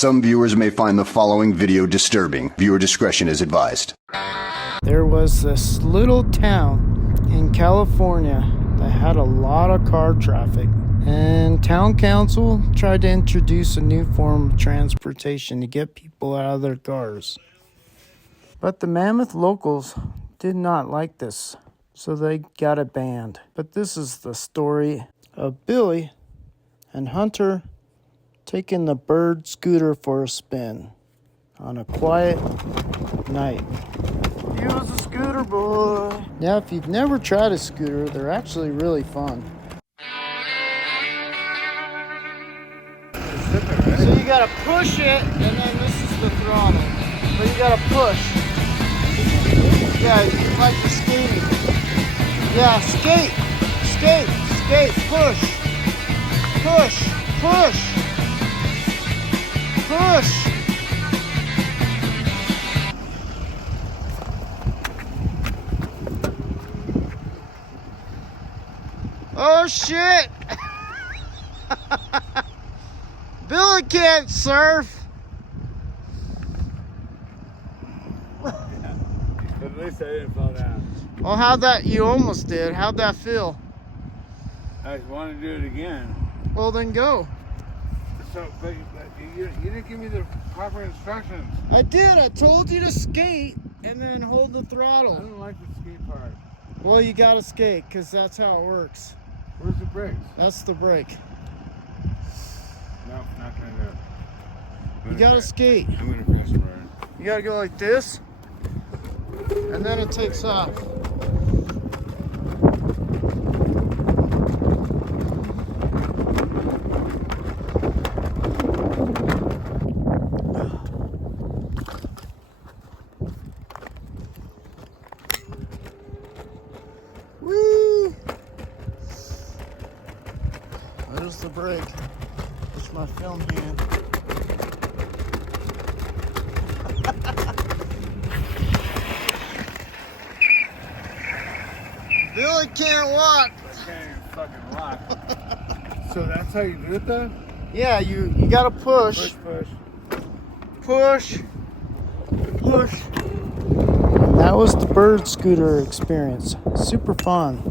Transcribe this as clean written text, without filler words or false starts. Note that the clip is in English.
Some viewers may find the following video disturbing. Viewer discretion is advised. There was this little town in California that had a lot of car traffic, and town council tried to introduce a new form of transportation to get people out of their cars. But the Mammoth locals did not like this, so they got it banned. But this is the story of Billy and Hunter taking the Bird scooter for a spin on a quiet night. He was a scooter boy. Now, if you've never tried a scooter, they're actually really fun. So you gotta push it, and then this is the throttle. But you gotta push. Yeah, like you're skating. Yeah, skate, skate, skate, push, push, push, push. Oh shit! Billy can't surf. At least I didn't fall down. Well, you almost did. How'd that feel? I just want to do it again. Well, then go. So, but you didn't give me the proper instructions. I did. I told you to skate and then hold the I throttle. don't like the skate part. Well, you gotta skate because that's how it works. Where's the brakes? That's the brake. No, not gonna do it. You gotta skate. I'm gonna press burn. You gotta go like this, and then it takes off. Whee! There's the brake. It's my film hand. Billy can't walk. I can't even fucking walk. So that's how you do it then? Yeah, you gotta push, Push, push, push. push. And that was the Bird scooter experience. Super fun.